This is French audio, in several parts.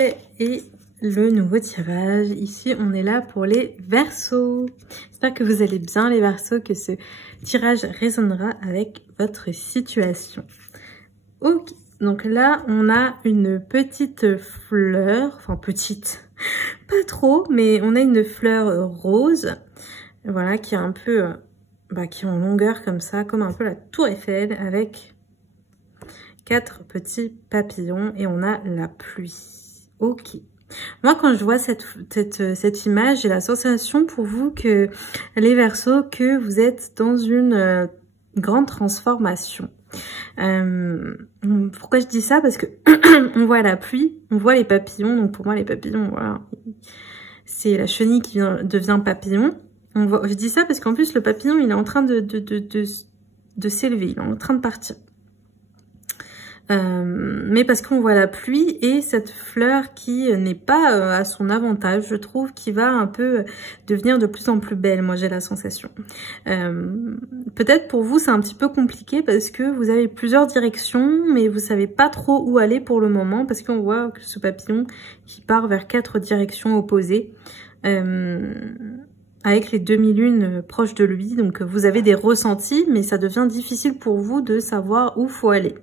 l'oracle et le nouveau tirage. Ici, on est là pour les Verseaux. J'espère que vous allez bien les Verseaux, que ce tirage résonnera avec votre situation. Ok, donc là, on a une petite fleur, enfin petite, pas trop, mais on a une fleur rose, voilà, qui est un peu, qui est en longueur comme ça, comme un peu la tour Eiffel, avec 4 petits papillons et on a la pluie. Ok. Moi, quand je vois cette image, j'ai la sensation pour vous que les Verseaux, que vous êtes dans une grande transformation. Pourquoi je dis ça? Parce que on voit la pluie, on voit les papillons. Donc pour moi, les papillons, voilà, c'est la chenille qui devient papillon. Je dis ça parce qu'en plus, le papillon, il est en train de s'élever, il est en train de partir. Mais parce qu'on voit la pluie et cette fleur qui n'est pas à son avantage, je trouve, qui va un peu devenir de plus en plus belle, moi j'ai la sensation. Peut-être pour vous c'est un petit peu compliqué parce que vous avez plusieurs directions, mais vous savez pas trop où aller pour le moment, parce qu'on voit que ce papillon qui part vers 4 directions opposées, avec les demi-lunes proches de lui, donc vous avez des ressentis, mais ça devient difficile pour vous de savoir où faut aller.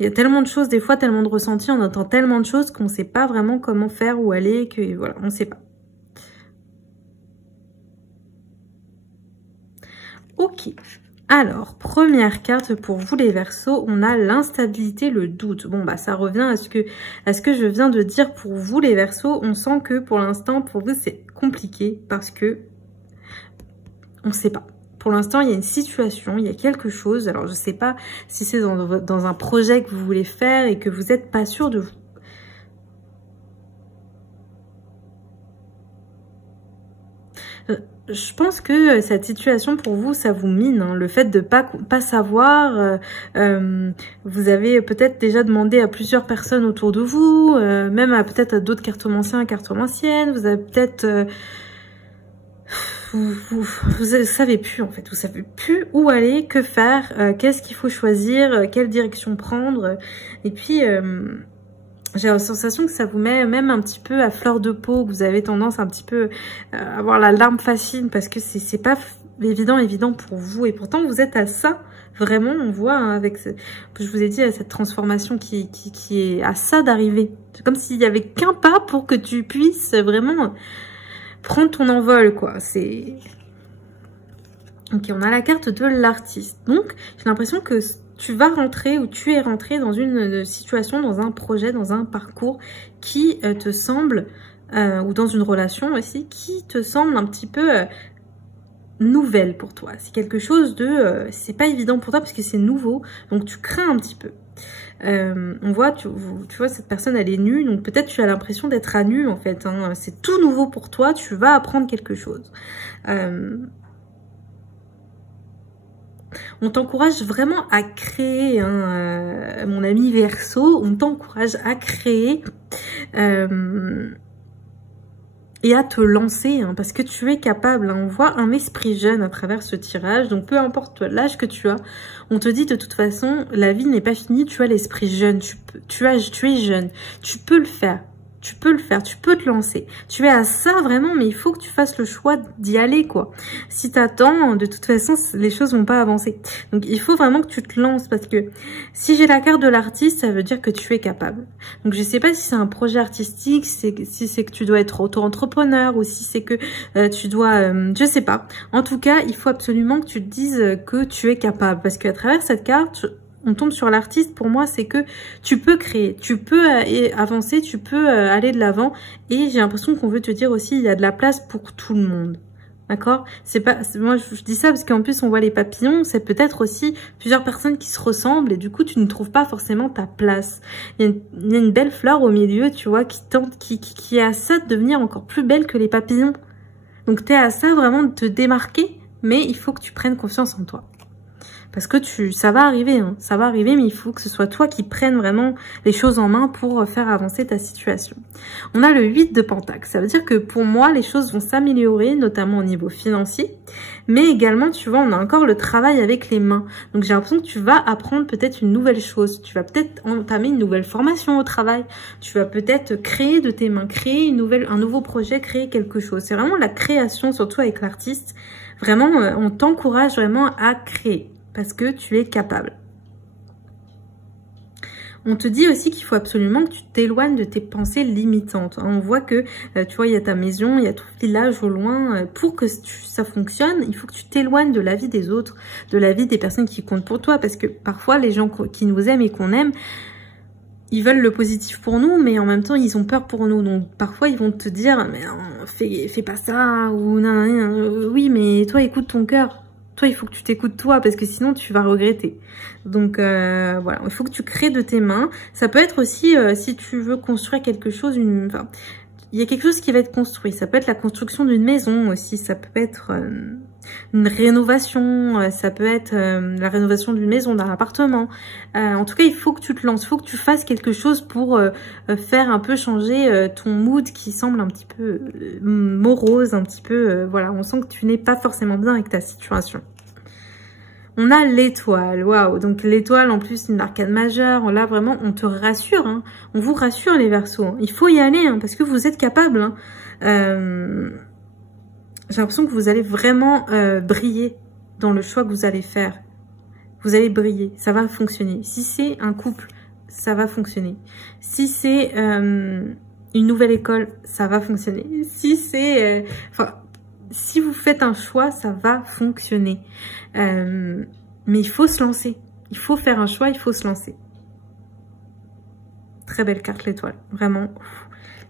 Il y a tellement de choses, des fois, tellement de ressentis, on entend tellement de choses qu'on ne sait pas vraiment comment faire, où aller, que voilà, on ne sait pas. Ok. Alors, première carte pour vous les Verseaux, on a l'instabilité, le doute. Bon, ça revient à ce que je viens de dire pour vous les Verseaux. On sent que pour l'instant, pour vous, c'est compliqué parce que on ne sait pas. Pour l'instant, il y a une situation, il y a quelque chose. Alors, je ne sais pas si c'est dans un projet que vous voulez faire et que vous n'êtes pas sûr de vous. Je pense que cette situation pour vous, ça vous mine. Hein. Le fait de pas savoir, vous avez peut-être déjà demandé à plusieurs personnes autour de vous, même peut-être à d'autres cartomanciens, cartomanciennes. Vous avez peut-être... Vous savez plus en fait, vous savez plus où aller, que faire, qu'est-ce qu'il faut choisir, quelle direction prendre. Et puis j'ai la sensation que ça vous met même un petit peu à fleur de peau, que vous avez tendance un petit peu à avoir la larme facile parce que c'est pas évident pour vous. Et pourtant vous êtes à ça, vraiment on voit hein, avec je vous ai dit cette transformation qui est à ça d'arriver. C'est comme s'il y avait qu'un pas pour que tu puisses vraiment prendre ton envol, quoi. C'est... Ok, on a la carte de l'artiste. Donc, j'ai l'impression que tu vas rentrer ou tu es rentré dans une situation, dans un projet, dans un parcours qui te semble, ou dans une relation aussi, qui te semble un petit peu nouvelle pour toi. C'est quelque chose de... c'est pas évident pour toi parce que c'est nouveau, donc tu crains un petit peu. On voit, tu vois, cette personne, elle est nue, donc peut-être tu as l'impression d'être à nu, en fait. Hein. C'est tout nouveau pour toi, tu vas apprendre quelque chose. On t'encourage vraiment à créer, hein, mon ami Verseau, on t'encourage à créer et à te lancer, hein, parce que tu es capable. Hein. On voit un esprit jeune à travers ce tirage, donc peu importe l'âge que tu as, on te dit de toute façon, la vie n'est pas finie, tu as l'esprit jeune, tu es jeune, tu peux le faire. Tu peux le faire, tu peux te lancer. Tu es à ça vraiment, mais il faut que tu fasses le choix d'y aller, quoi. Si t'attends, de toute façon, les choses vont pas avancer. Donc, il faut vraiment que tu te lances parce que si j'ai la carte de l'artiste, ça veut dire que tu es capable. Donc, je sais pas si c'est un projet artistique, si c'est que tu dois être auto-entrepreneur ou si c'est que tu dois... je sais pas. En tout cas, il faut absolument que tu te dises que tu es capable parce qu'à travers cette carte... On tombe sur l'artiste, pour moi, c'est que tu peux créer, tu peux avancer, tu peux aller de l'avant. Et j'ai l'impression qu'on veut te dire aussi, il y a de la place pour tout le monde. D'accord? C'est pas, moi, je dis ça parce qu'en plus, on voit les papillons, c'est peut-être aussi plusieurs personnes qui se ressemblent et du coup, tu ne trouves pas forcément ta place. Il y a une belle fleur au milieu, tu vois, qui est à ça de devenir encore plus belle que les papillons. Donc, t'es à ça vraiment de te démarquer, mais il faut que tu prennes confiance en toi. Parce que ça va arriver, hein, ça va arriver, mais il faut que ce soit toi qui prennes vraiment les choses en main pour faire avancer ta situation. On a le 8 de Pentacle. Ça veut dire que pour moi, les choses vont s'améliorer, notamment au niveau financier. Mais également, tu vois, on a encore le travail avec les mains. Donc, j'ai l'impression que tu vas apprendre peut-être une nouvelle chose. Tu vas peut-être entamer une nouvelle formation au travail. Tu vas peut-être créer de tes mains, créer un nouveau projet, créer quelque chose. C'est vraiment la création, surtout avec l'artiste. Vraiment, on t'encourage vraiment à créer parce que tu es capable. On te dit aussi qu'il faut absolument que tu t'éloignes de tes pensées limitantes. On voit que, tu vois, il y a ta maison, il y a tout le village au loin. Pour que ça fonctionne, il faut que tu t'éloignes de la vie des autres, de la vie des personnes qui comptent pour toi. Parce que parfois, les gens qui nous aiment et qu'on aime, ils veulent le positif pour nous, mais en même temps, ils ont peur pour nous. Donc, parfois, ils vont te dire, mais fais pas ça, ou non, oui, mais toi, écoute ton cœur. Toi, il faut que tu t'écoutes toi, parce que sinon, tu vas regretter. Donc, voilà, il faut que tu crées de tes mains. Ça peut être aussi, si tu veux construire quelque chose, enfin, il y a quelque chose qui va être construit. Ça peut être la construction d'une maison aussi, ça peut être une rénovation, ça peut être la rénovation d'une maison, d'un appartement. En tout cas, il faut que tu te lances, il faut que tu fasses quelque chose pour faire un peu changer ton mood qui semble un petit peu morose, un petit peu, voilà, on sent que tu n'es pas forcément bien avec ta situation. On a l'étoile, waouh, donc l'étoile en plus une arcane majeure, là vraiment on te rassure, hein. On vous rassure les Verseaux, hein. Il faut y aller hein, parce que vous êtes capable. Hein. J'ai l'impression que vous allez vraiment briller dans le choix que vous allez faire. Vous allez briller, ça va fonctionner. Si c'est un couple, ça va fonctionner. Si c'est une nouvelle école, ça va fonctionner. Si c'est... si vous faites un choix, ça va fonctionner. Mais il faut se lancer. Il faut faire un choix, il faut se lancer. Très belle carte l'étoile, vraiment.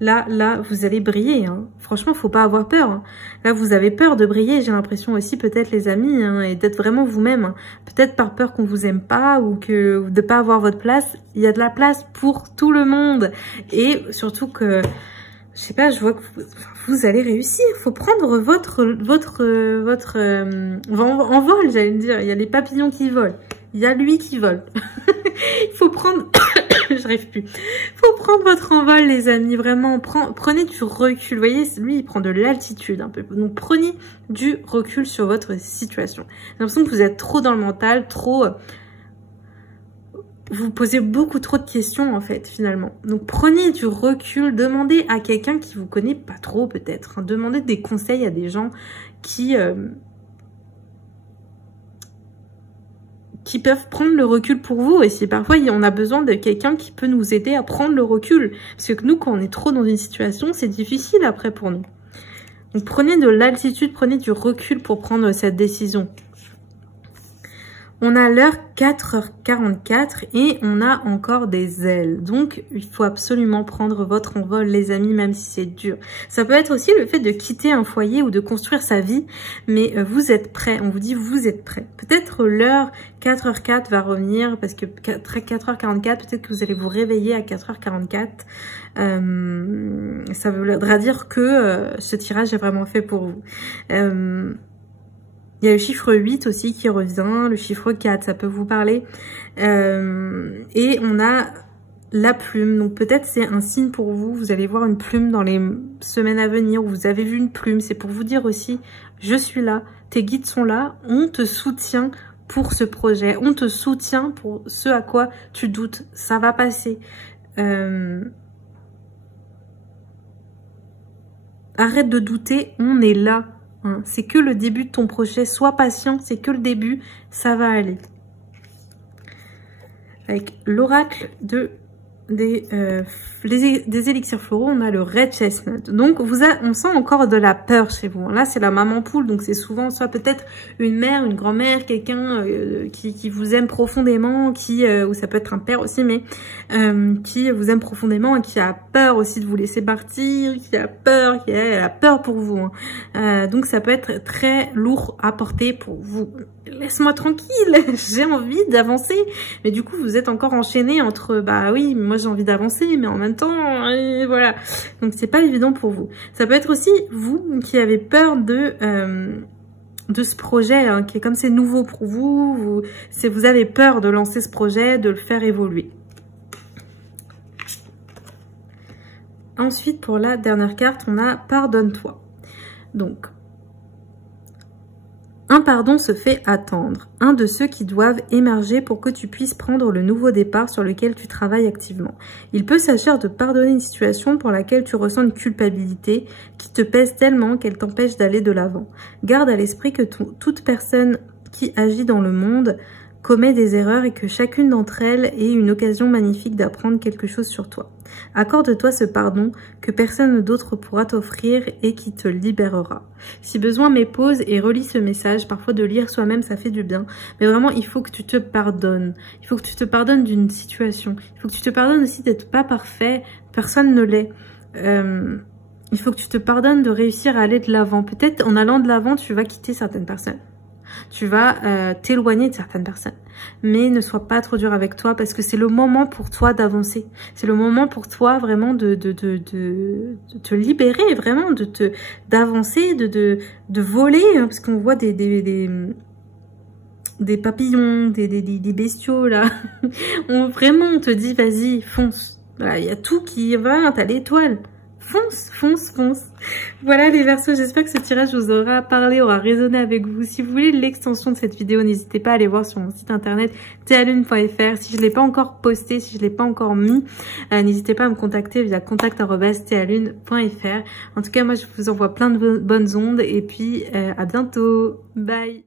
Là, vous allez briller. Hein. Franchement, il ne faut pas avoir peur. Hein. Là, vous avez peur de briller, j'ai l'impression aussi, peut-être les amis, hein, et d'être vraiment vous-même. Hein. Peut-être par peur qu'on vous aime pas ou que de pas avoir votre place. Il y a de la place pour tout le monde. Et surtout que... Je sais pas, je vois que vous allez réussir. Il faut prendre votre envol, j'allais dire. Il y a les papillons qui volent. Il y a lui qui vole. Il faut prendre... J'arrive plus. Il faut prendre votre envol, les amis. Vraiment, prenez du recul. Vous voyez, lui, il prend de l'altitude un peu. Donc, prenez du recul sur votre situation. J'ai l'impression que vous êtes trop dans le mental, trop... Vous posez beaucoup trop de questions, en fait, finalement. Donc, prenez du recul. Demandez à quelqu'un qui vous connaît pas trop, peut-être. Hein. Demandez des conseils à des gens qui peuvent prendre le recul pour vous. Et si parfois, on a besoin de quelqu'un qui peut nous aider à prendre le recul. Parce que nous, quand on est trop dans une situation, c'est difficile après pour nous. Donc, prenez de l'altitude, prenez du recul pour prendre cette décision. On a l'heure 4h44 et on a encore des ailes. Donc, il faut absolument prendre votre envol, les amis, même si c'est dur. Ça peut être aussi le fait de quitter un foyer ou de construire sa vie, mais vous êtes prêts. On vous dit, vous êtes prêts. Peut-être l'heure 4h04 va revenir parce que 4h44, peut-être que vous allez vous réveiller à 4h44. Ça voudra dire que ce tirage est vraiment fait pour vous. Il y a le chiffre 8 aussi qui revient, le chiffre 4, ça peut vous parler. Et on a la plume, donc peut-être c'est un signe pour vous. Vous allez voir une plume dans les semaines à venir où vous avez vu une plume. C'est pour vous dire aussi, je suis là, tes guides sont là, on te soutient pour ce projet. On te soutient pour ce à quoi tu doutes, ça va passer. Arrête de douter, on est là. Hein, c'est que le début de ton projet. Sois patient, c'est que le début, ça va aller. Avec l'oracle des élixirs floraux, on a le Red Chestnut. Donc, on sent encore de la peur chez vous. Là, c'est la maman poule, donc c'est souvent ça peut-être une mère, une grand-mère, quelqu'un qui vous aime profondément, ou ça peut être un père aussi, mais qui vous aime profondément et qui a peur aussi de vous laisser partir, qui a peur, elle a peur pour vous. Hein. Donc, ça peut être très lourd à porter pour vous. Laisse-moi tranquille, j'ai envie d'avancer. Mais du coup, vous êtes encore enchaîné entre, bah oui, moi j'ai envie d'avancer, mais en même temps, voilà. Donc, c'est pas évident pour vous. Ça peut être aussi vous qui avez peur de ce projet hein, qui est comme c'est nouveau pour vous, vous avez peur de lancer ce projet, de le faire évoluer. Ensuite, pour la dernière carte, on a « Pardonne-toi ». Donc, un pardon se fait attendre, un de ceux qui doivent émerger pour que tu puisses prendre le nouveau départ sur lequel tu travailles activement. Il peut s'agir de pardonner une situation pour laquelle tu ressens une culpabilité qui te pèse tellement qu'elle t'empêche d'aller de l'avant. Garde à l'esprit que toute personne qui agit dans le monde commet des erreurs et que chacune d'entre elles est une occasion magnifique d'apprendre quelque chose sur toi. Accorde-toi ce pardon que personne d'autre pourra t'offrir et qui te libérera. Si besoin, mets pause et relis ce message. Parfois de lire soi-même, ça fait du bien. Mais vraiment, il faut que tu te pardonnes. Il faut que tu te pardonnes d'une situation. Il faut que tu te pardonnes aussi d'être pas parfait. Personne ne l'est. Il faut que tu te pardonnes de réussir à aller de l'avant. Peut-être en allant de l'avant, tu vas quitter certaines personnes. Tu vas t'éloigner de certaines personnes. Mais ne sois pas trop dur avec toi parce que c'est le moment pour toi d'avancer. C'est le moment pour toi vraiment de te libérer, vraiment d'avancer, de voler. Hein, parce qu'on voit des papillons, des bestiaux là. Vraiment, on te dit vas-y, fonce. Voilà, il y a tout qui va, t'as l'étoile. Fonce, fonce, fonce. Voilà les Verseaux, j'espère que ce tirage vous aura parlé, aura résonné avec vous. Si vous voulez l'extension de cette vidéo, n'hésitez pas à aller voir sur mon site internet théalune.fr. Si je ne l'ai pas encore posté, si je ne l'ai pas encore mis, n'hésitez pas à me contacter via contact@théalune.fr. En tout cas, moi je vous envoie plein de bonnes ondes et puis à bientôt. Bye.